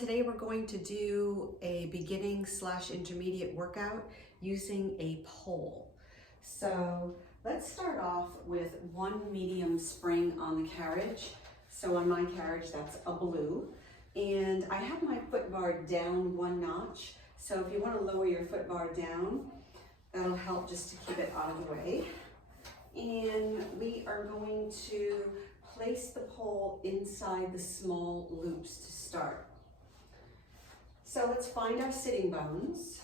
today we're going to do a beginning / intermediate workout using a pole. So let's start off with one medium spring on the carriage. So on my carriage, that's a blue. And I have my foot bar down one notch. So if you want to lower your foot bar down, that'll help just to keep it out of the way. And we are going to place the pole inside the small loops to start. So let's find our sitting bones.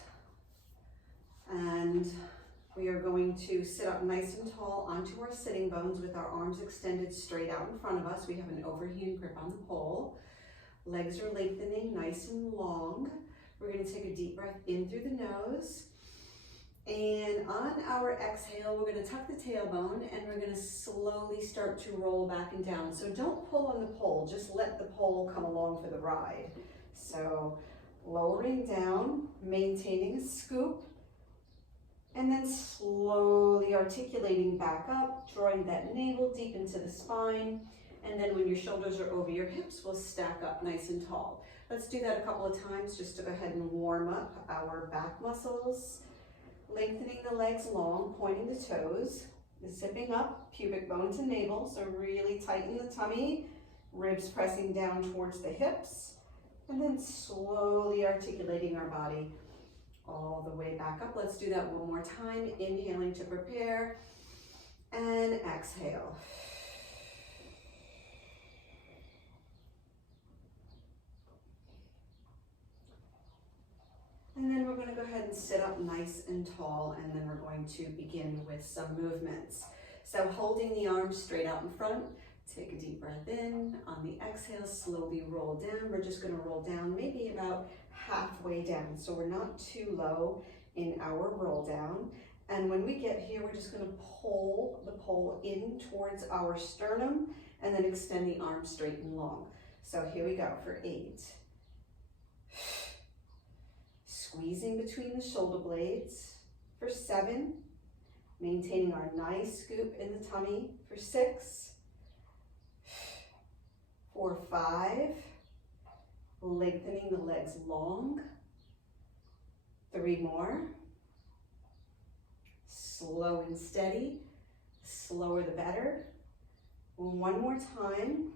And we are going to sit up nice and tall onto our sitting bones with our arms extended straight out in front of us. We have an overhand grip on the pole. Legs are lengthening nice and long. We're going to take a deep breath in through the nose. And on our exhale, we're going to tuck the tailbone and we're going to slowly start to roll back and down. So don't pull on the pole, just let the pole come along for the ride. So lowering down, maintaining a scoop, and then slowly articulating back up, drawing that navel deep into the spine. And then when your shoulders are over your hips, we'll stack up nice and tall. Let's do that a couple of times just to go ahead and warm up our back muscles. Lengthening the legs long, pointing the toes, zipping up, pubic bone to navel, so really tighten the tummy, ribs pressing down towards the hips, and then slowly articulating our body all the way back up. Let's do that one more time, inhaling to prepare, and exhale. And then we're going to go ahead and sit up nice and tall, and then we're going to begin with some movements. So holding the arms straight out in front, take a deep breath in. On the exhale, slowly roll down. We're just going to roll down maybe about halfway down, so we're not too low in our roll down. And when we get here, we're just going to pull the pole in towards our sternum and then extend the arms straight and long. So here we go for 8. Squeezing between the shoulder blades for 7, maintaining our nice scoop in the tummy for 6, for 5, lengthening the legs long, 3 more, slow and steady, slower the better, 1 more time,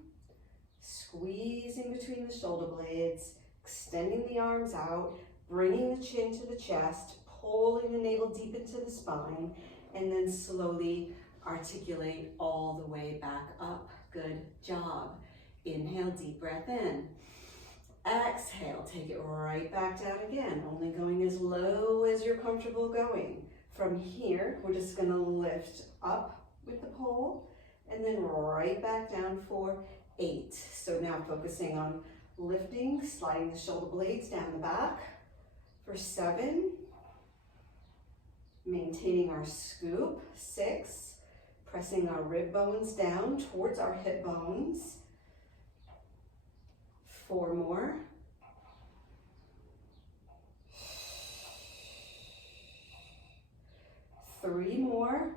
squeezing between the shoulder blades, extending the arms out, bringing the chin to the chest, pulling the navel deep into the spine, and then slowly articulate all the way back up. Good job. Inhale, deep breath in. Exhale, take it right back down again, only going as low as you're comfortable going. From here, we're just gonna lift up with the pole and then right back down for 8. So now focusing on lifting, sliding the shoulder blades down the back. For 7, maintaining our scoop. 6, pressing our rib bones down towards our hip bones. 4 more. 3 more.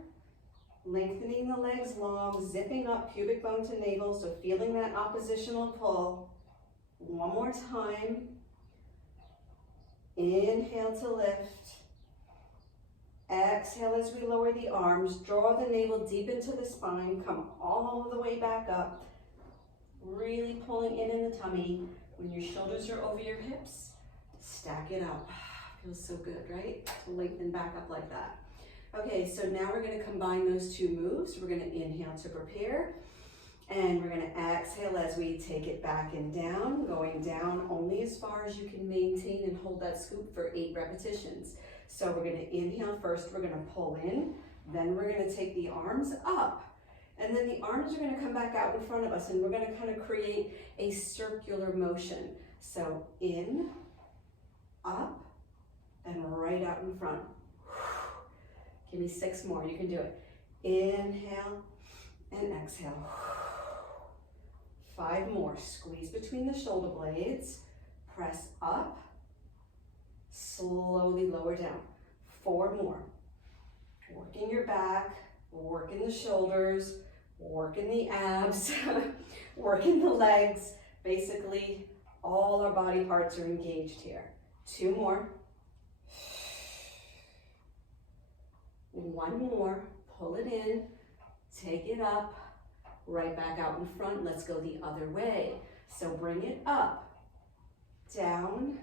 Lengthening the legs long, zipping up pubic bone to navel, so feeling that oppositional pull. 1 more time. Inhale to lift. Exhale as we lower the arms. Draw the navel deep into the spine. Come all the way back up. Really pulling in the tummy. When your shoulders are over your hips, stack it up. Feels so good, right? To lengthen back up like that. Okay, so now we're going to combine those 2 moves. We're going to inhale to prepare. And we're going to exhale as we take it back and down, going down only as far as you can maintain and hold that scoop for 8 repetitions. So we're going to inhale first, we're going to pull in, then we're going to take the arms up, and then the arms are going to come back out in front of us, and we're going to kind of create a circular motion. So in, up, and right out in front. Give me 6 more, you can do it. Inhale and exhale. 5 more, squeeze between the shoulder blades, press up, slowly lower down. 4 more, working your back, working the shoulders, working the abs, working the legs, basically All our body parts are engaged here. 2 more. 1 more. Pull it in. Take it up. Right back out in front. Let's go the other way. So bring it up, down,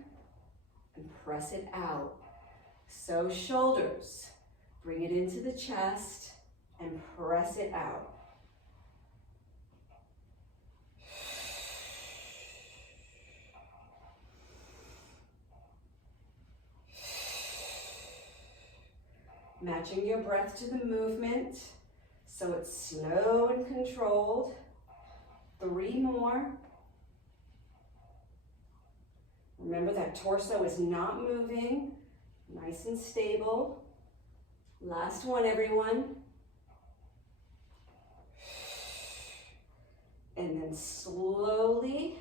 and press it out. So shoulders. Bring it into the chest and press it out. Matching your breath to the movement, so it's slow and controlled. 3 more. Remember that torso is not moving, nice and stable. Last one, everyone. And then slowly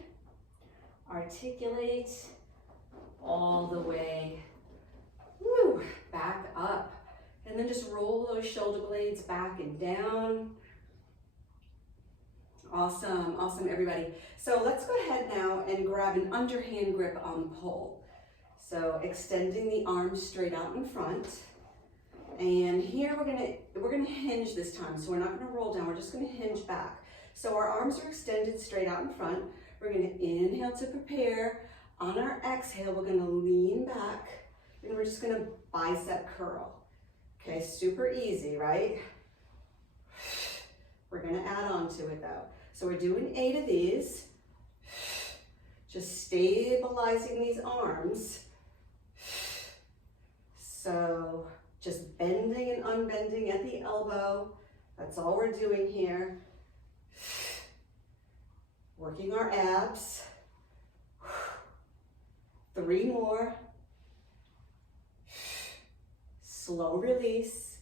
articulate all the way, back up. And then just roll those shoulder blades back and down. Awesome, awesome, everybody. So let's go ahead now and grab an underhand grip on the pole. So extending the arms straight out in front. And here we're gonna hinge this time. So we're not gonna roll down, we're just gonna hinge back. So our arms are extended straight out in front. We're gonna inhale to prepare. On our exhale, we're gonna lean back and we're just gonna bicep curl. Okay, super easy, right? We're gonna add on to it though. So we're doing 8 of these. Just stabilizing these arms. So just bending and unbending at the elbow. That's all we're doing here. Working our abs. 3 more. Slow release.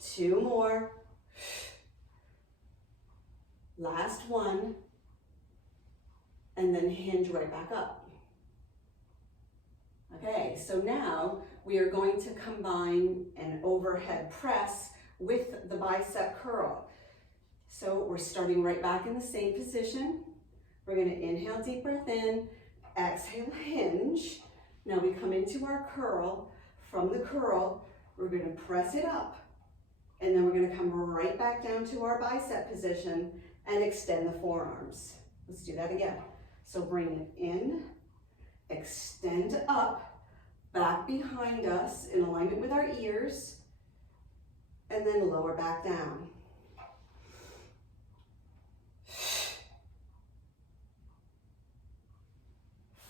2 more. Last one. And then hinge right back up. Okay, so now we are going to combine an overhead press with the bicep curl. So we're starting right back in the same position. We're going to inhale, deep breath in, exhale, hinge. Now we come into our curl. From the curl, we're going to press it up, and then we're going to come right back down to our bicep position and extend the forearms. Let's do that again. So bring it in, extend up, back behind us in alignment with our ears, and then lower back down.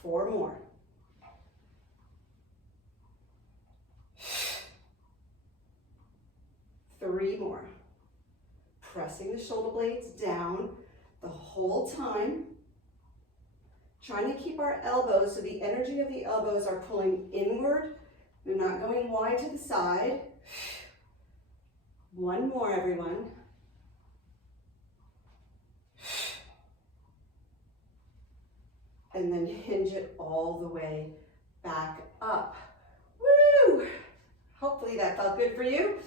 Four more. Three more. Pressing the shoulder blades down the whole time. Trying to keep our elbows so the energy of the elbows are pulling inward. They're not going wide to the side. One more, everyone. And then hinge it all the way back up. Woo! Hopefully that felt good for you.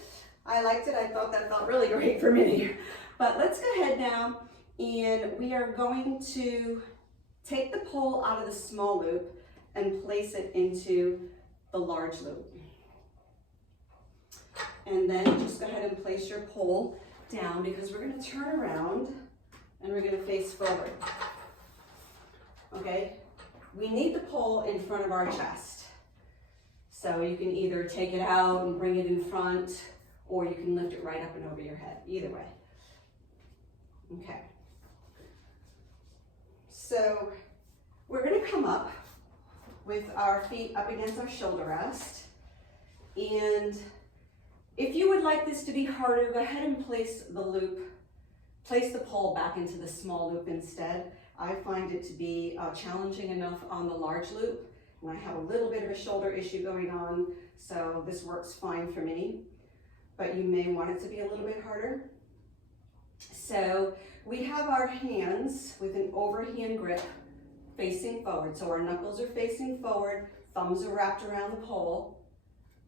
I liked it. I thought that felt really great for me. But let's go ahead now, and we are going to take the pole out of the small loop and place it into the large loop. And then just go ahead and place your pole down, because we're going to turn around and we're going to face forward. Okay? We need the pole in front of our chest. So you can either take it out and bring it in front, or you can lift it right up and over your head. Either way. Okay. So we're going to come up with our feet up against our shoulder rest. And if you would like this to be harder, go ahead and place the pole back into the small loop instead. I find it to be challenging enough on the large loop, and I have a little bit of a shoulder issue going on, so this works fine for me. But you may want it to be a little bit harder. So we have our hands with an overhand grip facing forward. So our knuckles are facing forward, thumbs are wrapped around the pole,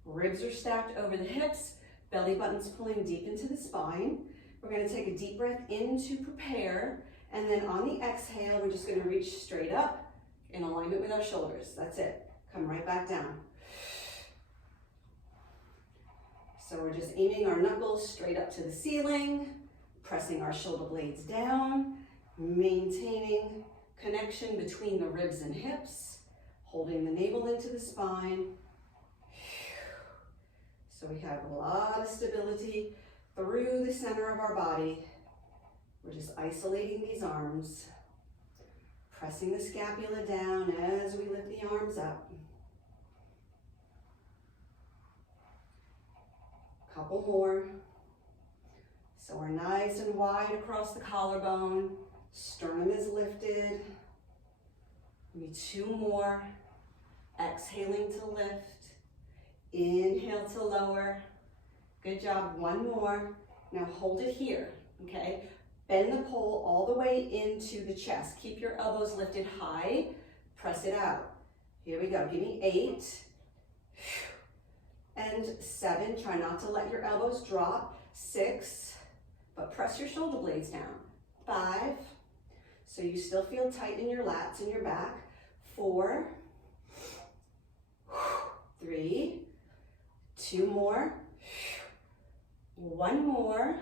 ribs are stacked over the hips, belly button's pulling deep into the spine. We're going to take a deep breath in to prepare, and then on the exhale, we're just going to reach straight up, in alignment with our shoulders. That's it. Come right back down. So we're just aiming our knuckles straight up to the ceiling, pressing our shoulder blades down, maintaining connection between the ribs and hips, holding the navel into the spine. So we have a lot of stability through the center of our body. We're just isolating these arms, pressing the scapula down as we lift the arms up. Couple more. So we're nice and wide across the collarbone. Sternum is lifted. Maybe 2 more. Exhaling to lift. Inhale to lower. Good job. 1 more. Now hold it here, okay? Bend the pole all the way into the chest. Keep your elbows lifted high. Press it out. Here we go. Give me 8. And 7, try not to let your elbows drop. 6, but press your shoulder blades down. 5, so you still feel tight in your lats and your back. 4, 3, 2 more, 1 more.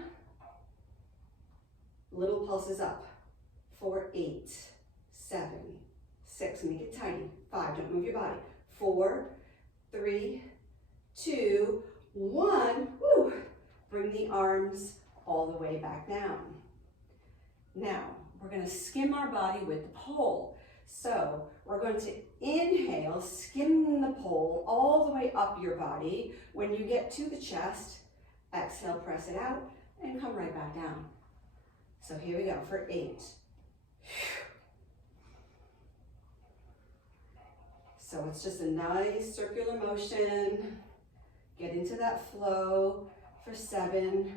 Little pulses up. 4, 8, 7, 6, make it tiny. 5, don't move your body. 4, 3, 2, 1, woo. Bring the arms all the way back down. Now, we're gonna skim our body with the pole. So, we're going to inhale, skim the pole all the way up your body. When you get to the chest, exhale, press it out, and come right back down. So here we go for 8. So it's just a nice circular motion. Get into that flow for 7.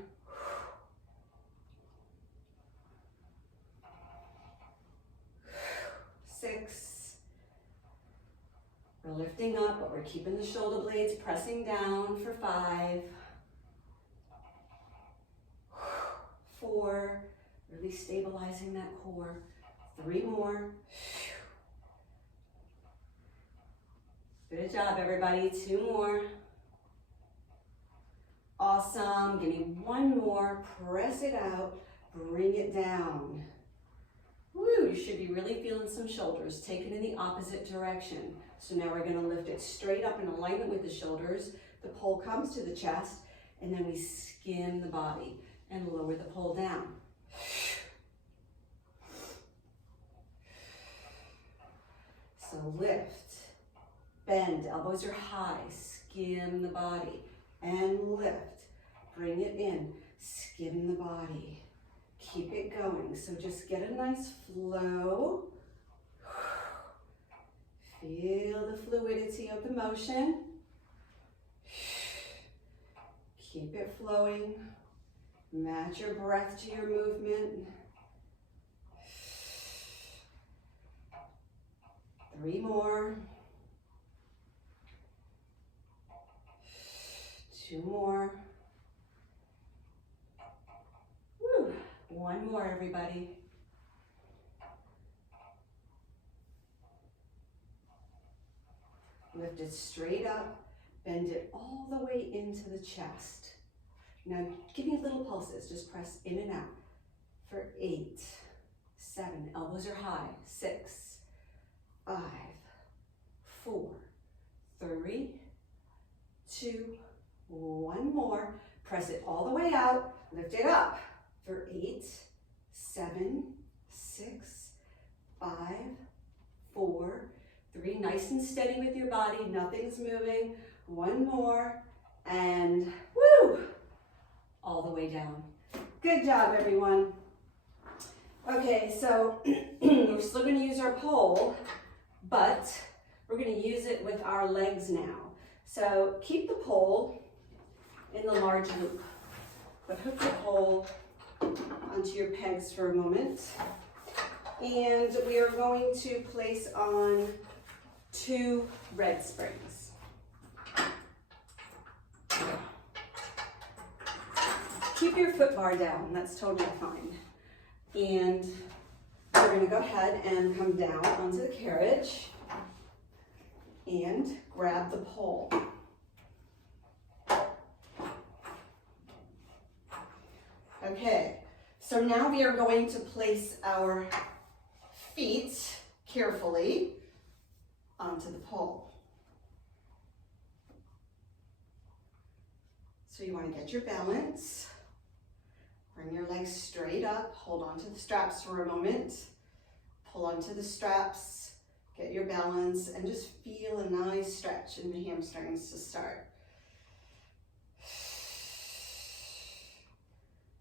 6. We're lifting up, but we're keeping the shoulder blades pressing down for 5. 4. Really stabilizing that core. 3 more. Good job, everybody. 2 more. Awesome. Give me 1 more. Press it out. Bring it down. Woo, you should be really feeling some shoulders. Take it in the opposite direction. So now we're going to lift it straight up in alignment with the shoulders. The pole comes to the chest, and then we skim the body and lower the pole down. So lift, bend, elbows are high, skim the body, and lift. Bring it in, skim the body. Keep it going. So just get a nice flow. Feel the fluidity of the motion. Keep it flowing. Match your breath to your movement. 3 more. 2 more. Woo. 1 more, everybody. Lift it straight up. Bend it all the way into the chest. Now, give me little pulses. Just press in and out for 8, 7. Elbows are high. 6, 5, 4, 3, 2, 1 more. Press it all the way out. Lift it up for 8, 7, 6, 5, 4, 3. Nice and steady with your body. Nothing's moving. 1 more. And woo! All the way down. Good job, everyone. Okay, so we're still going to use our pole, but we're going to use it with our legs now. So keep the pole in the large loop, but hook the pole onto your pegs for a moment. And we are going to place on 2 red springs. Keep your foot bar down, that's totally fine. And we're we're gonna go ahead and come down onto the carriage and grab the pole. Okay, so now we are going to place our feet carefully onto the pole. So you want to get your balance, bring your legs straight up, hold on to the straps for a moment, pull onto the straps, get your balance, and just feel a nice stretch in the hamstrings to start.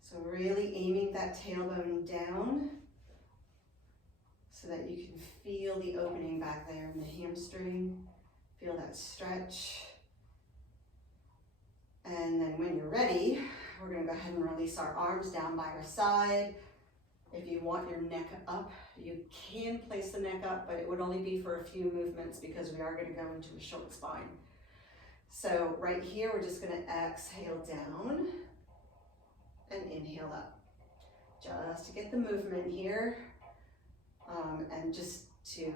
So really aiming that tailbone down so that you can feel the opening back there in the hamstring, feel that stretch. And then when you're ready, we're gonna go ahead and release our arms down by our side. If you want your neck up, you can place the neck up, but it would only be for a few movements because we are gonna go into a short spine. So right here, we're just gonna exhale down and inhale up. Just to get the movement here, and just to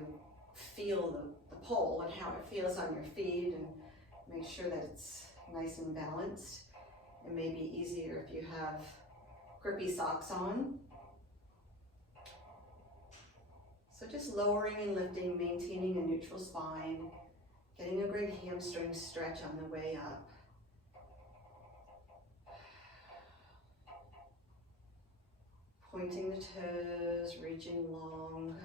feel the pole and how it feels on your feet, and make sure that it's nice and balanced. It may be easier if you have grippy socks on. So just lowering and lifting, maintaining a neutral spine, getting a great hamstring stretch on the way up. Pointing the toes, reaching long.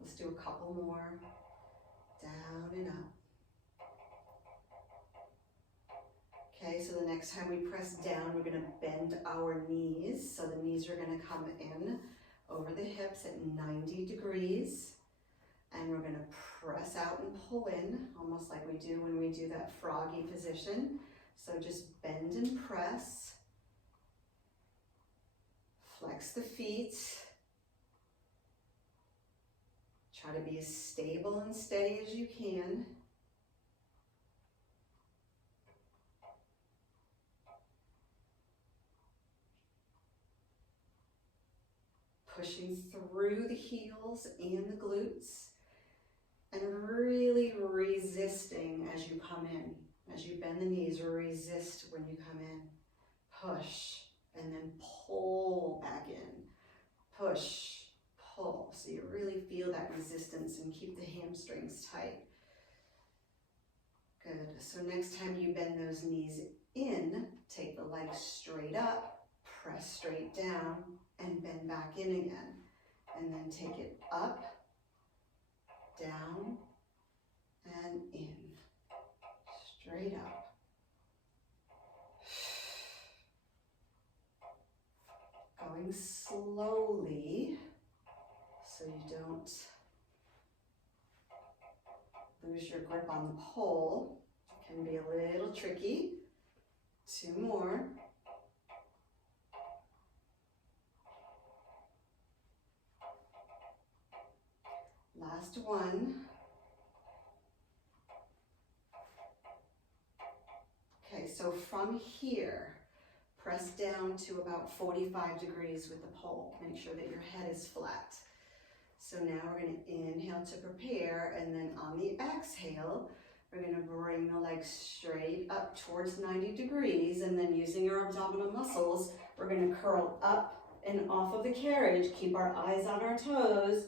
Let's do a couple more. Down and up. Okay, so the next time we press down, we're gonna bend our knees. So the knees are gonna come in over the hips at 90 degrees. And we're gonna press out and pull in, almost like we do when we do that froggy position. So just bend and press. Flex the feet. Try to be as stable and steady as you can. Pushing through the heels and the glutes, and really resisting as you come in. As you bend the knees, resist when you come in. Push, and then pull back in. Push, pull. So you really feel that resistance and keep the hamstrings tight. Good. So next time you bend those knees in, take the legs straight up, press straight down, and bend back in again. And then take it up, down, and in. Straight up. Going slowly so you don't lose your grip on the pole. It can be a little tricky. 2 more. Last one. Okay, so from here, press down to about 45 degrees with the pole. Make sure that your head is flat. So now we're going to inhale to prepare, and then on the exhale, we're going to bring the legs straight up towards 90 degrees, and then using our abdominal muscles, we're going to curl up and off of the carriage, keep our eyes on our toes,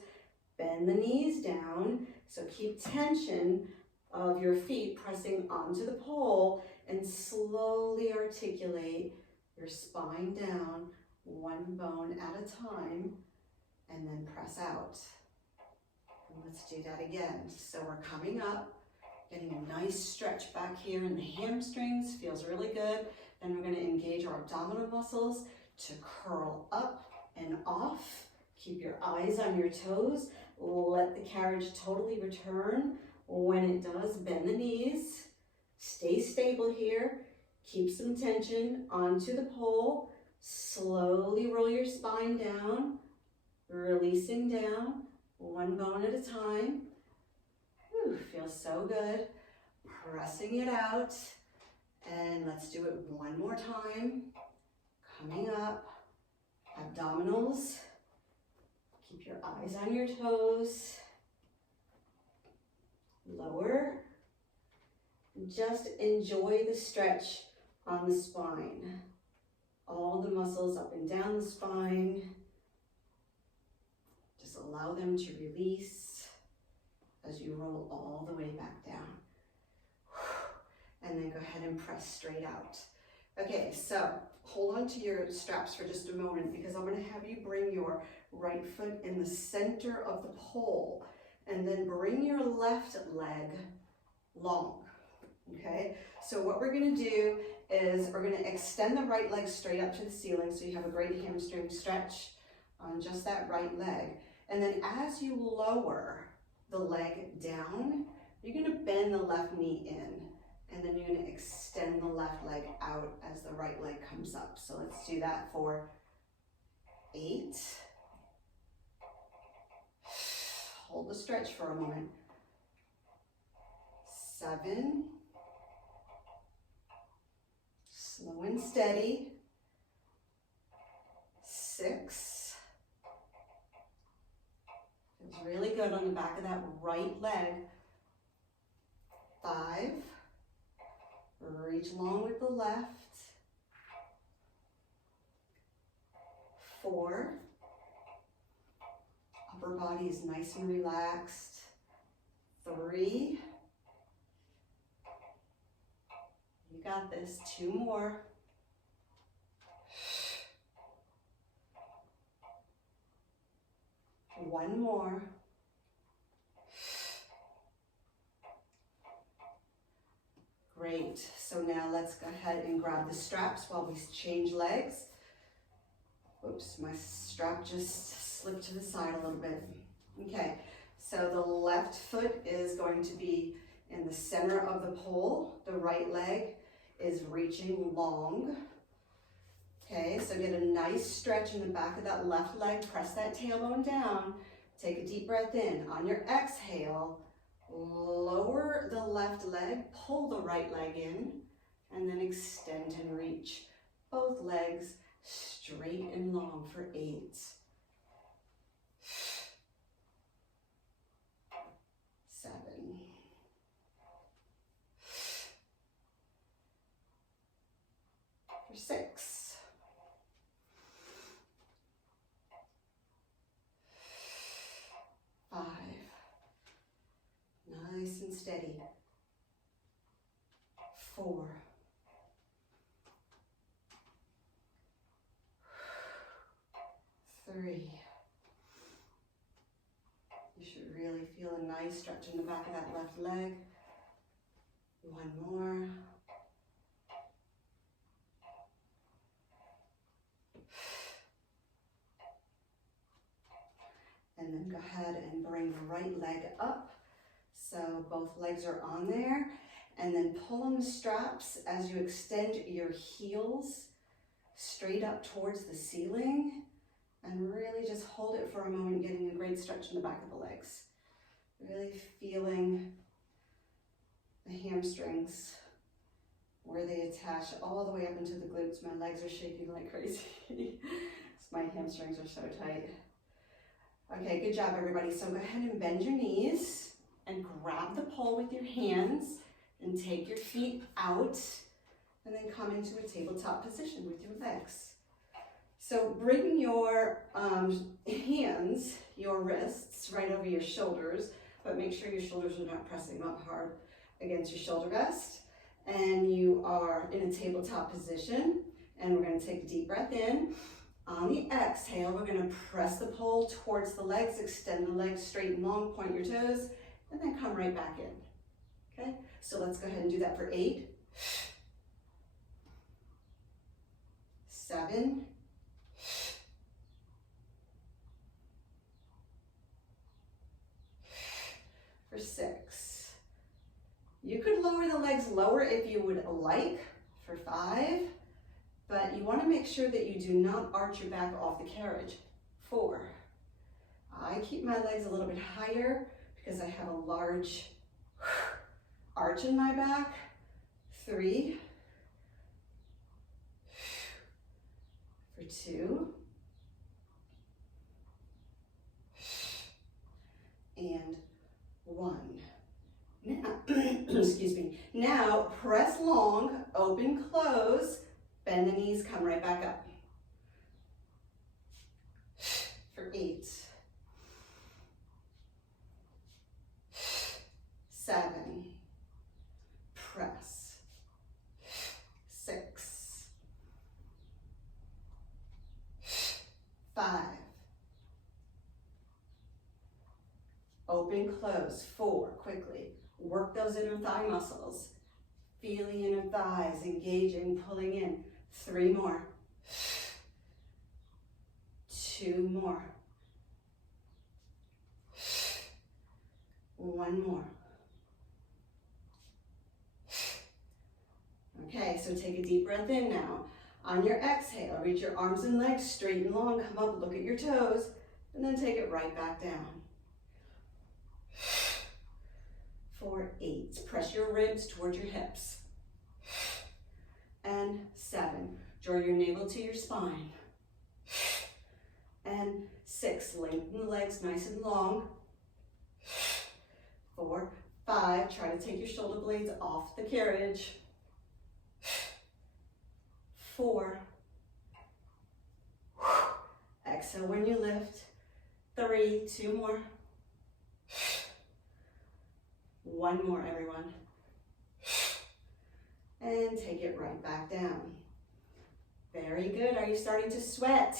bend the knees down, so keep tension of your feet pressing onto the pole, and slowly articulate your spine down, one bone at a time, and then press out. And let's do that again. So we're coming up, getting a nice stretch back here in the hamstrings, feels really good. Then we're going to engage our abdominal muscles to curl up and off. Keep your eyes on your toes. Let the carriage totally return. When it does, bend the knees. Stay stable here. Keep some tension onto the pole. Slowly roll your spine down, releasing down, one bone at a time. Whew, feels so good. Pressing it out. And let's do it one more time. Coming up, Abdominals, keep your eyes on your toes. Lower. Just enjoy the stretch on the spine. All the muscles up and down the spine. Just allow them to release as you roll all the way back down. And then go ahead and press straight out. Okay, so hold on to your straps for just a moment because I'm going to have you bring your right foot in the center of the pole and then bring your left leg long. Okay, so what we're going to do is we're going to extend the right leg straight up to the ceiling so you have a great hamstring stretch on just that right leg. And then as you lower the leg down, you're going to bend the left knee in. And then you're going to extend the left leg out as the right leg comes up. So let's do that for 8. Hold the stretch for a moment. 7. Slow and steady. 6. Feels really good on the back of that right leg. 5. Reach long with the left. 4. Upper body is nice and relaxed. 3. You got this. 2 more. 1 more. Great. So now let's go ahead and grab the straps while we change legs. Oops, my strap just slipped to the side a little bit. Okay, so the left foot is going to be in the center of the pole. The right leg is reaching long. Okay, so get a nice stretch in the back of that left leg. Press that tailbone down. Take a deep breath in. On your exhale, lower the left leg, pull the right leg in, and then extend and reach. Both legs straight and long for 8. 7. For 6. 5. Nice and steady. 4. 3. You should really feel a nice stretch in the back of that left leg. 1 more. And then go ahead and bring the right leg up. So both legs are on there. And then pull on the straps as you extend your heels straight up towards the ceiling. And really just hold it for a moment, getting a great stretch in the back of the legs. Really feeling the hamstrings where they attach all the way up into the glutes. My legs are shaking like crazy. My hamstrings are so tight. Okay, good job everybody. So go ahead and bend your knees and grab the pole with your hands and take your feet out and then come into a tabletop position with your legs. So bring your hands, your wrists right over your shoulders, but make sure your shoulders are not pressing up hard against your shoulder rest. And you are in a tabletop position, and we're going to take a deep breath in. On the exhale, we're going to press the pole towards the legs, extend the legs straight and long, point your toes, and then come right back in. Okay, so let's go ahead and do that for 8, 7, for 6. You could lower the legs lower if you would like for 5, but you want to make sure that you do not arch your back off the carriage. 4. I keep my legs a little bit higher because I have a large arch in my back. 3, for 2, and 1. Now, excuse me. Now press long, open, close, bend the knees, come right back up. For 8, 7, press, 6, 5, open, close, 4, quickly. Work those inner thigh muscles. Feel the inner thighs engaging, pulling in. 3 more. 2 more. 1 more. Okay, so take a deep breath in now. On your exhale, reach your arms and legs straight and long. Come up, look at your toes, and then take it right back down. For 8, press your ribs toward your hips. And 7, draw your navel to your spine. And 6, lengthen the legs nice and long. 4, 5, try to take your shoulder blades off the carriage. 4, exhale when you lift. 3, 2 more. 1 more, everyone. And take it right back down. Very good. Are you starting to sweat?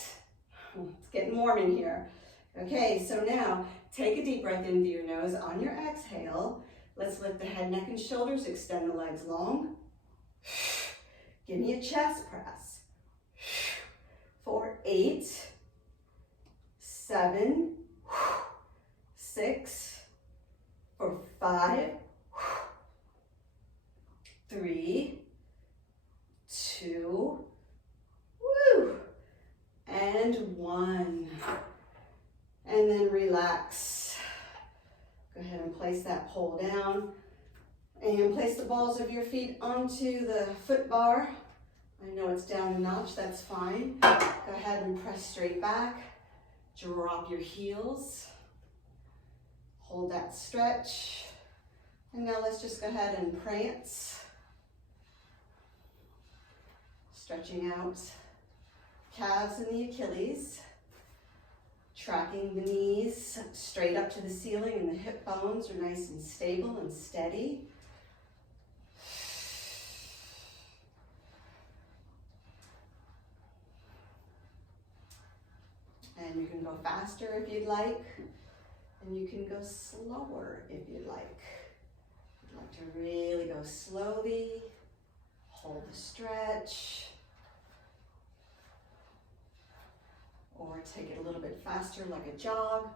It's getting warm in here. Okay, so now take a deep breath in through your nose. On your exhale, let's lift the head, neck, and shoulders. Extend the legs long. Give me a chest press. For 8, 7, 6, for 5, 3, 2, woo, and 1. And then relax. Go ahead and place that pole down and place the balls of your feet onto the foot bar. I know it's down a notch, that's fine. Go ahead and press straight back. Drop your heels. Hold that stretch. And now let's just go ahead and prance. Stretching out calves and the Achilles. Tracking the knees straight up to the ceiling and the hip bones are nice and stable and steady. And you can go faster if you'd like, and you can go slower if you'd like. If you'd like to really go slowly, hold the stretch, or take it a little bit faster like a jog,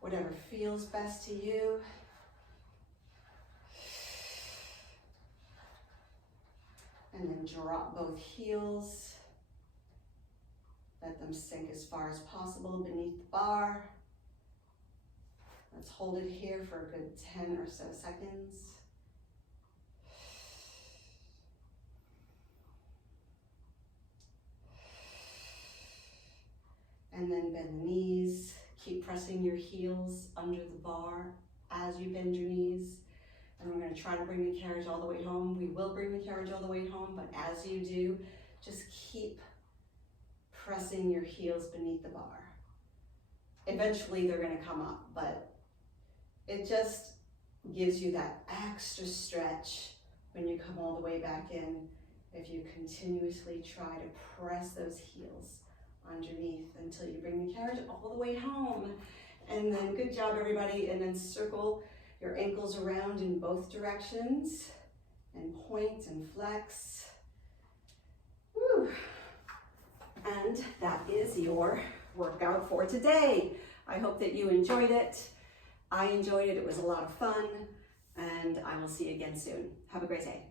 whatever feels best to you. And then drop both heels. Let them sink as far as possible beneath the bar. Let's hold it here for a good 10 or so seconds. And then bend the knees. Keep pressing your heels under the bar as you bend your knees. And we're going to try to bring the carriage all the way home. We will bring the carriage all the way home, but as you do, just keep pressing your heels beneath the bar. Eventually they're going to come up, but it just gives you that extra stretch when you come all the way back in if you continuously try to press those heels underneath until you bring the carriage all the way home. And then good job, everybody. And then circle your ankles around in both directions and point and flex. Woo. And that is your workout for today. I hope that you enjoyed it. I enjoyed it. It was a lot of fun, and I will see you again soon. Have a great day.